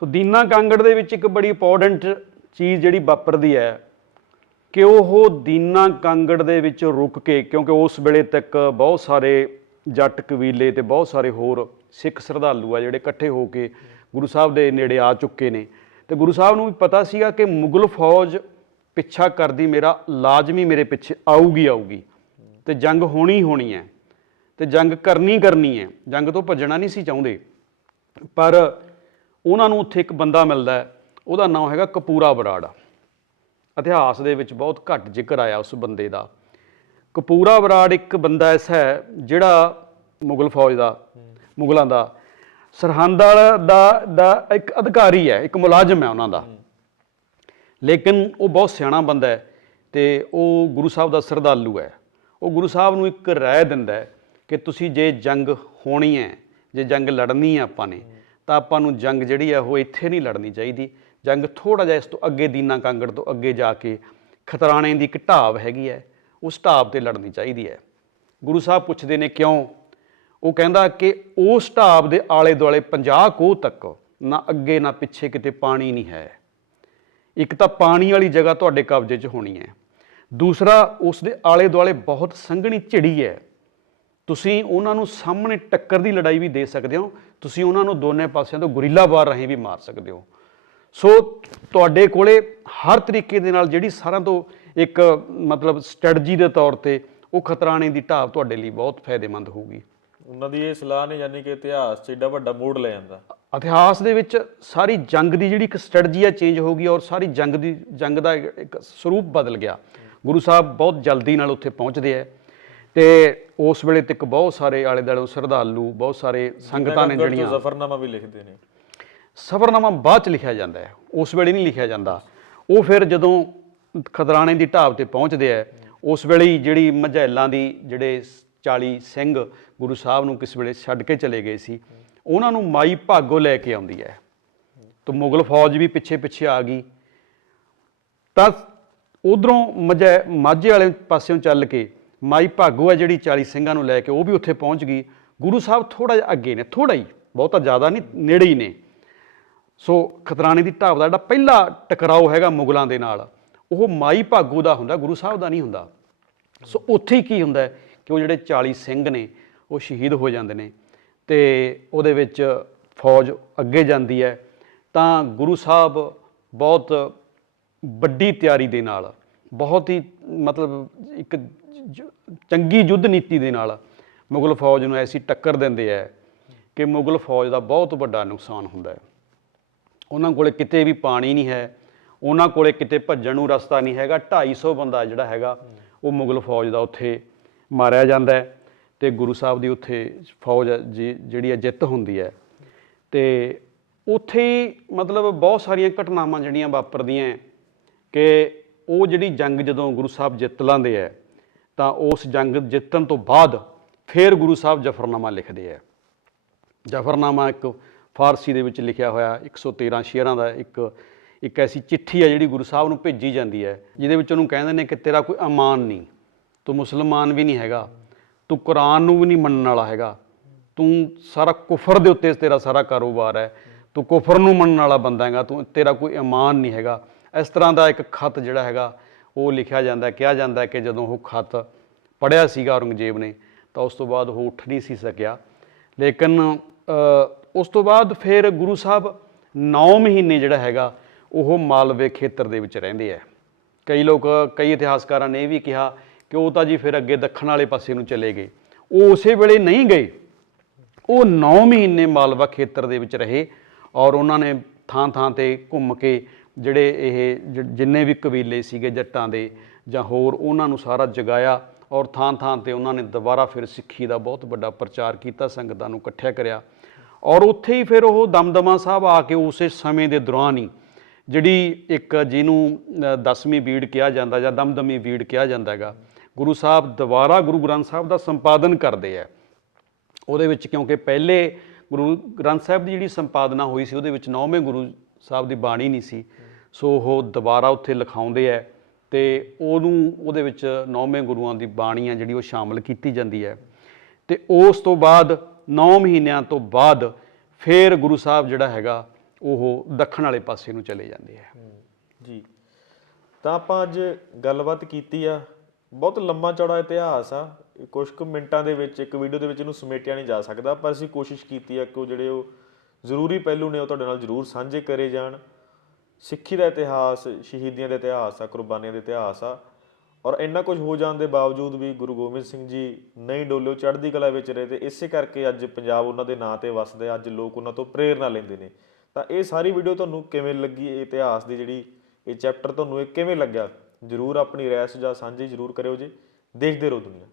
ਸੋ ਦੀਨਾ ਕਾਂਗੜ ਦੇ ਵਿੱਚ ਇੱਕ ਬੜੀ ਇੰਪੋਰਟੈਂਟ ਚੀਜ਼ ਜਿਹੜੀ ਵਾਪਰਦੀ ਹੈ ਕਿ ਉਹ ਦੀਨਾ ਕਾਂਗੜ ਦੇ ਵਿੱਚ ਰੁਕ ਕੇ, ਕਿਉਂਕਿ ਉਸ ਵੇਲੇ ਤੱਕ ਬਹੁਤ ਸਾਰੇ ਜੱਟ ਕਬੀਲੇ ਤੇ ਬਹੁਤ ਸਾਰੇ ਹੋਰ ਸਿੱਖ ਸ਼ਰਧਾਲੂ ਆ ਜਿਹੜੇ ਇਕੱਠੇ ਹੋ ਕੇ ਗੁਰੂ ਸਾਹਿਬ ਦੇ ਨੇੜੇ ਆ ਚੁੱਕੇ ਨੇ। ਤੇ ਗੁਰੂ ਸਾਹਿਬ ਨੂੰ ਵੀ ਪਤਾ ਸੀਗਾ ਕਿ ਮੁਗਲ ਫੌਜ ਪਿੱਛਾ ਕਰਦੀ, ਮੇਰਾ ਲਾਜ਼ਮੀ ਮੇਰੇ ਪਿੱਛੇ ਆਊਗੀ ਆਊਗੀ। ਤੇ ਜੰਗ ਹੋਣੀ ਹੋਣੀ ਹੈ। ਤੇ ਜੰਗ ਕਰਨੀ ਕਰਨੀ ਹੈ। ਜੰਗ ਤੋਂ ਭੱਜਣਾ ਨਹੀਂ ਸੀ ਚਾਹੁੰਦੇ। ਪਰ ਉਹਨਾਂ ਨੂੰ ਉੱਥੇ ਇੱਕ ਬੰਦਾ ਮਿਲਦਾ ਉਹਦਾ ਨਾਮ ਹੈਗਾ ਕਪੂਰਾ ਬਰਾੜ ਇਤਿਹਾਸ ਦੇ ਵਿੱਚ ਬਹੁਤ ਘੱਟ ਜ਼ਿਕਰ ਆਇਆ ਉਸ ਬੰਦੇ ਦਾ। ਕਪੂਰਾ ਬਰਾੜ ਇੱਕ ਬੰਦਾ ਐਸਾ ਹੈ ਜਿਹੜਾ ਮੁਗਲ ਫੌਜ ਦਾ, ਮੁਗਲਾਂ ਦਾ। ਸਰਹੰਦ ਵਾਲਾ ਦਾ ਦਾ ਇੱਕ ਅਧਿਕਾਰੀ ਹੈ, ਇੱਕ ਮੁਲਾਜ਼ਮ ਹੈ ਉਹਨਾਂ ਦਾ। ਲੇਕਿਨ ਉਹ ਬਹੁਤ ਸਿਆਣਾ ਬੰਦਾ ਹੈ ਤੇ ਉਹ ਗੁਰੂ ਸਾਹਿਬ ਦਾ ਸਰਦਾਲੂ ਹੈ। ਉਹ ਗੁਰੂ ਸਾਹਿਬ ਨੂੰ ਇੱਕ ਰਾਏ ਦਿੰਦਾ ਹੈ ਕਿ ਤੁਸੀਂ ਜੇ ਜੰਗ ਹੋਣੀ ਹੈ, ਜੇ ਜੰਗ ਲੜਨੀ ਹੈ ਆਪਾਂ ਨੇ ਤਾਂ ਆਪਾਂ ਨੂੰ ਜੰਗ ਜਿਹੜੀ ਹੈ ਉਹ ਇੱਥੇ ਨਹੀਂ ਲੜਨੀ ਚਾਹੀਦੀ। ਜੰਗ ਥੋੜਾ ਜਿਹਾ ਇਸ ਤੋਂ ਅੱਗੇ ਦੀਨਾ ਕਾਂਗੜ ਤੋਂ ਅੱਗੇ ਜਾ ਕੇ ਖਤਰਾਣੇ ਦੀ ਇੱਕ ਢਾਬ ਹੈਗੀ ਹੈ, ਉਸ ਢਾਬ ਤੇ ਲੜਨੀ ਚਾਹੀਦੀ ਹੈ। ਗੁਰੂ ਸਾਹਿਬ ਪੁੱਛਦੇ ਨੇ ਕਿਉਂ? ਉਹ ਕਹਿੰਦਾ ਕਿ ਉਸ ਢਾਬ ਦੇ ਆਲੇ ਦੁਆਲੇ 50 ਕੋਹ ਤੱਕ ਨਾ ਅੱਗੇ ਨਾ ਪਿੱਛੇ ਕਿਤੇ ਪਾਣੀ ਨਹੀਂ ਹੈ। ਇੱਕ ਤਾਂ ਪਾਣੀ ਵਾਲੀ ਜਗ੍ਹਾ ਤੁਹਾਡੇ ਕਬਜ਼ੇ 'ਚ ਹੋਣੀ ਹੈ। ਦੂਸਰਾ, ਉਸ ਦੇ ਆਲੇ ਦੁਆਲੇ ਬਹੁਤ ਸੰਘਣੀ ਝਿੜੀ ਹੈ। ਤੁਸੀਂ ਉਹਨਾਂ ਨੂੰ ਸਾਹਮਣੇ ਟੱਕਰ ਦੀ ਲੜਾਈ ਵੀ ਦੇ ਸਕਦੇ ਹੋ ਤੁਸੀਂ ਉਹਨਾਂ ਨੂੰ ਦੋਨੇ ਪਾਸਿਆਂ ਤੋਂ ਗੁਰੀਲਾ ਵਾਰ ਰਾਹੀਂ ਵੀ ਮਾਰ ਸਕਦੇ ਹੋ। ਸੋ ਤੁਹਾਡੇ ਕੋਲੇ ਹਰ ਤਰੀਕੇ ਦੇ ਨਾਲ ਜਿਹੜੀ ਸਾਰਿਆਂ ਤੋਂ ਇੱਕ ਮਤਲਬ ਸਟ੍ਰੈਟਜੀ ਦੇ ਤੌਰ ਤੇ ਉਹ ਖਤਰਾਣੇ ਦੀ ਢਾਬ ਤੁਹਾਡੇ ਲਈ ਬਹੁਤ ਫਾਇਦੇਮੰਦ ਹੋਊਗੀ। ਉਹਨਾਂ ਦੀ ਇਹ ਸਲਾਹ ਨੇ ਯਾਨੀ ਕਿ ਇਤਿਹਾਸ 'ਚ ਏਡਾ ਵੱਡਾ ਮੋੜ ਲੈ ਜਾਂਦਾ। ਇਤਿਹਾਸ ਦੇ ਵਿੱਚ ਸਾਰੀ ਜੰਗ ਦੀ ਜਿਹੜੀ ਇੱਕ ਸਟ੍ਰੈਟਜੀ ਆ ਚੇਂਜ ਹੋ ਗਈ ਔਰ ਸਾਰੀ ਜੰਗ ਦੀ ਜੰਗ ਦਾ ਇੱਕ ਇੱਕ ਸਰੂਪ ਬਦਲ ਗਿਆ। ਗੁਰੂ ਸਾਹਿਬ ਬਹੁਤ ਜਲਦੀ ਨਾਲ ਉੱਥੇ ਪਹੁੰਚਦੇ ਆ। ਤੇ ਉਸ ਵੇਲੇ ਤੱਕ ਬਹੁਤ ਸਾਰੇ ਆਲੇ ਦੁਆਲੇ ਸ਼ਰਧਾਲੂ ਬਹੁਤ ਸਾਰੇ ਸੰਗਤਾਂ ਨੇ ਜਿਹੜੀਆਂ ਜ਼ਫਰਨਾਮਾ ਵੀ ਲਿਖਦੇ ਨੇ। ਸਫਰਨਾਮਾ ਬਾਅਦ ਚ ਲਿਖਿਆ ਜਾਂਦਾ ਹੈ ਉਸ ਵੇਲੇ ਨਹੀਂ ਲਿਖਿਆ ਜਾਂਦਾ। ਉਹ ਫਿਰ ਜਦੋਂ ਖਦਰਾਣੇ ਦੀ ਢਾਬ ਤੇ ਪਹੁੰਚਦੇ ਆ ਉਸ ਵੇਲੇ ਹੀ ਜਿਹੜੀ ਮਝੈਲਾਂ ਦੀ ਜਿਹੜੇ 40 ਸਿੰਘ ਗੁਰੂ ਸਾਹਿਬ ਨੂੰ ਕਿਸ ਵੇਲੇ ਛੱਡ ਕੇ ਚਲੇ ਗਏ ਸੀ ਉਹਨਾਂ ਨੂੰ ਮਾਈ ਭਾਗੋ ਲੈ ਕੇ ਆਉਂਦੀ ਹੈ। ਤਾਂ ਮੁਗਲ ਫੌਜ ਵੀ ਪਿੱਛੇ ਪਿੱਛੇ ਆ ਗਈ। ਤਾਂ ਉਧਰੋਂ ਮਝੈ ਮਾਝੇ ਵਾਲੇ ਪਾਸਿਓਂ ਚੱਲ ਕੇ ਮਾਈ ਭਾਗੂ ਹੈ ਜਿਹੜੀ 40 ਸਿੰਘਾਂ ਨੂੰ ਲੈ ਕੇ, ਉਹ ਵੀ ਉੱਥੇ ਪਹੁੰਚ ਗਈ। ਗੁਰੂ ਸਾਹਿਬ ਥੋੜਾ ਜਿਹਾ ਅੱਗੇ ਨੇ ਥੋੜਾ ਹੀ, ਬਹੁਤਾ ਜ਼ਿਆਦਾ ਨਹੀਂ, ਨੇੜੇ ਹੀ ਨੇ। ਸੋ ਖਤਰਾਣੇ ਦੀ ਢਾਬ ਦਾ ਜਿਹੜਾ ਪਹਿਲਾ ਟਕਰਾਓ ਹੈਗਾ ਮੁਗਲਾਂ ਦੇ ਨਾਲ, ਉਹ ਮਾਈ ਭਾਗੋ ਦਾ ਹੁੰਦਾ, ਗੁਰੂ ਸਾਹਿਬ ਦਾ ਨਹੀਂ ਹੁੰਦਾ। ਸੋ ਉੱਥੇ ਹੀ ਕੀ ਹੁੰਦਾ ਕਿ ਉਹ ਜਿਹੜੇ 40 ਸਿੰਘ ਨੇ, ਉਹ ਸ਼ਹੀਦ ਹੋ ਜਾਂਦੇ ਨੇ ਤੇ ਉਹਦੇ ਵਿੱਚ ਫੌਜ ਅੱਗੇ ਜਾਂਦੀ ਹੈ। ਤਾਂ ਗੁਰੂ ਸਾਹਿਬ ਬਹੁਤ ਵੱਡੀ ਤਿਆਰੀ ਦੇ ਨਾਲ, ਬਹੁਤ ਹੀ ਮਤਲਬ ਇੱਕ ਜ- ਚੰਗੀ ਯੁੱਧ ਨੀਤੀ ਦੇ ਨਾਲ ਮੁਗਲ ਫੌਜ ਨੂੰ ਐਸੀ ਟੱਕਰ ਦਿੰਦੇ ਹੈ ਕਿ ਮੁਗਲ ਫੌਜ ਦਾ ਬਹੁਤ ਵੱਡਾ ਨੁਕਸਾਨ ਹੁੰਦਾ ਹੈ ਉਹਨਾਂ ਕੋਲੇ ਕਿਤੇ ਵੀ ਪਾਣੀ ਨਹੀਂ ਹੈ, ਉਹਨਾਂ ਕੋਲੇ ਕਿਤੇ ਭੱਜਣ ਨੂੰ ਰਸਤਾ ਨਹੀਂ ਹੈਗਾ 250 ਬੰਦਾ ਜਿਹੜਾ ਹੈਗਾ ਉਹ ਮੁਗਲ ਫੌਜ ਦਾ ਉੱਥੇ ਮਾਰਿਆ ਜਾਂਦਾ ਹੈ ਤੇ ਗੁਰੂ ਸਾਹਿਬ ਦੀ ਉੱਥੇ ਫੌਜ ਜੀ- ਜਿਹੜੀ ਹੈ ਜਿੱਤ ਹੁੰਦੀ ਹੈ ਤੇ ਉੱਥੇ ਹੀ ਮਤਲਬ ਬਹੁਤ ਸਾਰੀਆਂ ਘਟਨਾਵਾਂ ਜਿਹੜੀਆਂ ਵਾਪਰਦੀਆਂ ਹੈ ਕਿ ਉਹ ਜਿਹੜੀ ਜੰਗ ਜਦੋਂ ਗੁਰੂ ਸਾਹਿਬ ਜਿੱਤ ਲੈਂਦੇ ਹੈ ਤਾਂ ਉਸ ਜੰਗ ਜਿੱਤਣ ਤੋਂ ਬਾਅਦ ਫਿਰ ਗੁਰੂ ਸਾਹਿਬ ਜਫਰਨਾਮਾ ਲਿਖਦੇ ਹੈ ਜਫਰਨਾਮਾ ਇੱਕ ਫਾਰਸੀ ਦੇ ਵਿੱਚ ਲਿਖਿਆ ਹੋਇਆ 113 ਸ਼ੇਰਾਂ ਦਾ ਇੱਕ ਇੱਕ ਐਸੀ ਚਿੱਠੀ ਹੈ ਜਿਹੜੀ ਗੁਰੂ ਸਾਹਿਬ ਨੂੰ ਭੇਜੀ ਜਾਂਦੀ ਹੈ, ਜਿਹਦੇ ਵਿੱਚ ਉਹਨੂੰ ਕਹਿੰਦੇ ਨੇ ਕਿ ਤੇਰਾ ਕੋਈ ਅਮਾਨ ਨਹੀਂ, ਤੂੰ ਮੁਸਲਮਾਨ ਵੀ ਨਹੀਂ ਹੈਗਾ, ਤੂੰ ਕੁਰਾਨ ਨੂੰ ਵੀ ਨਹੀਂ ਮੰਨਣ ਵਾਲਾ ਹੈਗਾ, ਤੂੰ ਸਾਰਾ ਕੁਫਰ ਦੇ ਉੱਤੇ ਤੇਰਾ ਸਾਰਾ ਕਾਰੋਬਾਰ ਹੈ, ਤੂੰ ਕੁਫਰ ਨੂੰ ਮੰਨਣ ਵਾਲਾ ਬੰਦਾ ਹੈਗਾ, ਤੂੰ ਤੇਰਾ ਕੋਈ ਇਮਾਨ ਨਹੀਂ ਹੈਗਾ। ਇਸ ਤਰ੍ਹਾਂ ਦਾ ਇੱਕ ਖਤ ਜਿਹੜਾ ਹੈਗਾ ਉਹ ਲਿਖਿਆ ਜਾਂਦਾ, ਕਿਹਾ ਜਾਂਦਾ ਕਿ ਜਦੋਂ ਉਹ ਖਤ ਪੜਿਆ ਸੀਗਾ ਔਰੰਗਜ਼ੇਬ ਨੇ, ਤਾਂ ਉਸ ਤੋਂ ਬਾਅਦ ਉਹ ਉੱਠ ਨਹੀਂ ਸੀ ਸਕਿਆ। ਲੇਕਿਨ ਉਸ ਤੋਂ ਬਾਅਦ ਫਿਰ ਗੁਰੂ ਸਾਹਿਬ 9 ਮਹੀਨੇ ਜਿਹੜਾ ਹੈਗਾ, ਉਹ ਮਾਲਵੇ ਖੇਤਰ ਦੇ ਵਿੱਚ ਰਹਿੰਦੇ ਆ। ਕਈ ਲੋਕ, ਕਈ ਇਤਿਹਾਸਕਾਰਾਂ ਨੇ ਇਹ ਵੀ ਕਿਹਾ ਕਿ ਉਹ ਤਾਂ ਜੀ ਫਿਰ ਅੱਗੇ ਦੱਖਣ ਵਾਲੇ ਪਾਸੇ ਨੂੰ ਚਲੇ ਗਏ। ਉਹ ਉਸੇ ਵੇਲੇ ਨਹੀਂ ਗਏ। ਉਹ 9 ਮਹੀਨੇ ਮਾਲਵਾ ਖੇਤਰ ਦੇ ਵਿੱਚ ਰਹੇ ਔਰ ਉਹਨਾਂ ਨੇ ਥਾਂ ਥਾਂ ਤੇ ਘੁੰਮ ਕੇ ਜਿਹੜੇ ਇਹ ਜਿੰਨੇ ਵੀ ਕਬੀਲੇ ਸੀਗੇ ਜੱਟਾਂ ਦੇ ਜਾਂ ਹੋਰ, ਉਹਨਾਂ ਨੂੰ ਸਾਰਾ ਜਗਾਇਆ ਔਰ ਥਾਂ ਥਾਂ ਤੇ ਉਹਨਾਂ ਨੇ ਦੁਬਾਰਾ ਫਿਰ ਸਿੱਖੀ ਦਾ ਬਹੁਤ ਵੱਡਾ ਪ੍ਰਚਾਰ ਕੀਤਾ, ਸੰਗਤਾਂ ਨੂੰ ਇਕੱਠਿਆ ਕਰਿਆ। ਔਰ ਉੱਥੇ ਹੀ ਫਿਰ ਉਹ ਦਮਦਮਾ ਸਾਹਿਬ ਆ ਕੇ ਉਸੇ ਸਮੇਂ ਦੇ ਦੌਰਾਨ ਹੀ ਜਿਹੜੀ ਇੱਕ ਜਿਹਨੂੰ ਦਸਵੀਂ ਬੀੜ ਕਿਹਾ ਜਾਂਦਾ ਜਾਂ ਦਮਦਮੀ ਬੀੜ ਕਿਹਾ ਜਾਂਦਾ ਹੈਗਾ, ਗੁਰੂ ਸਾਹਿਬ ਦੁਬਾਰਾ ਗੁਰੂ ਗ੍ਰੰਥ ਸਾਹਿਬ ਦਾ ਸੰਪਾਦਨ ਕਰਦੇ ਆ। ਉਹਦੇ ਵਿੱਚ ਕਿਉਂਕਿ ਪਹਿਲੇ ਗੁਰੂ ਗ੍ਰੰਥ ਸਾਹਿਬ ਦੀ ਜਿਹੜੀ ਸੰਪਾਦਨਾ ਹੋਈ ਸੀ, ਉਹਦੇ ਵਿੱਚ ਨੌਵੇਂ ਗੁਰੂ ਸਾਹਿਬ ਦੀ ਬਾਣੀ ਨਹੀਂ ਸੀ। ਸੋ ਉਹ ਦੁਬਾਰਾ ਉੱਥੇ ਲਿਖਾਉਂਦੇ ਆ ਤੇ ਉਹਨੂੰ ਉਹਦੇ ਵਿੱਚ ਨੌਵੇਂ ਗੁਰੂਆਂ ਦੀ ਬਾਣੀ ਆ ਜਿਹੜੀ ਉਹ ਸ਼ਾਮਲ ਕੀਤੀ ਜਾਂਦੀ ਹੈ। ਤੇ ਉਸ ਤੋਂ ਬਾਅਦ 9 ਮਹੀਨਿਆਂ ਤੋਂ ਬਾਅਦ ਫਿਰ ਗੁਰੂ ਸਾਹਿਬ ਜਿਹੜਾ ਹੈਗਾ ਉਹ ਦੱਖਣ ਵਾਲੇ ਪਾਸੇ ਨੂੰ ਚਲੇ ਜਾਂਦੇ ਆ। ਜੀ। ਤਾਂ ਆਪਾਂ ਅੱਜ ਗੱਲਬਾਤ ਕੀਤੀ ਆ। ਬਹੁਤ ਲੰਮਾ, ਚੌੜਾ ਇਤਿਹਾਸ ਆ। ਇਹ ਕੁਝ ਕੁ ਮਿੰਟਾਂ ਦੇ ਵਿੱਚ, ਇੱਕ ਵੀਡੀਓ ਦੇ ਵਿੱਚ ਇਹਨੂੰ ਸਮੇਟਿਆ ਨਹੀਂ ਜਾ ਸਕਦਾ, ਪਰ ਅਸੀਂ ਕੋਸ਼ਿਸ਼ ਕੀਤੀ ਆ ਕਿ ਉਹ ਜਿਹੜੇ ਉਹ ਜ਼ਰੂਰੀ ਪਹਿਲੂ ਨੇ ਉਹ ਤੁਹਾਡੇ ਨਾਲ ਜ਼ਰੂਰ ਸਾਂਝੇ ਕਰੇ ਜਾਣ। ਸਿੱਖੀ ਦਾ ਇਤਿਹਾਸ, ਸ਼ਹੀਦੀਆਂ ਦਾ ਇਤਿਹਾਸ ਆ, ਕੁਰਬਾਨੀਆਂ ਦਾ ਇਤਿਹਾਸ ਆ। ਔਰ ਇੰਨਾ ਕੁਝ ਹੋ ਜਾਣ ਦੇ ਬਾਵਜੂਦ ਵੀ ਗੁਰੂ ਗੋਬਿੰਦ ਸਿੰਘ ਜੀ ਨਹੀਂ ਡੋਲਿਓ ਚੜ੍ਹਦੀ ਕਲਾ ਵਿੱਚ ਰਹੇ ਤੇ ਇਸੇ ਕਰਕੇ ਅੱਜ ਪੰਜਾਬ ਉਹਨਾਂ ਦੇ ਨਾਂ ਤੇ ਵਸਦਾ ਹੈ ਅੱਜ ਲੋਕ ਉਹਨਾਂ ਤੋਂ ਪ੍ਰੇਰਨਾ ਲੈਂਦੇ ਨੇ। ਤਾਂ ਇਹ ਸਾਰੀ ਵੀਡੀਓ ਤੁਹਾਨੂੰ ਕਿਵੇਂ ਲੱਗੀ, ਇਹ ਇਤਿਹਾਸ ਦੀ ਜਿਹੜੀ ਇਹ ਚੈਪਟਰ ਤੁਹਾਨੂੰ ਇਹ ਕਿਵੇਂ ਲੱਗਿਆ? ਜਰੂਰ ਆਪਣੀ ਰਾਏ ਸੁਝਾਅ ਸਾਂਝੀ ਜਰੂਰ ਕਰਿਓ ਜੀ। ਦੇਖਦੇ ਰਹੋ ਦੁਨੀਆ।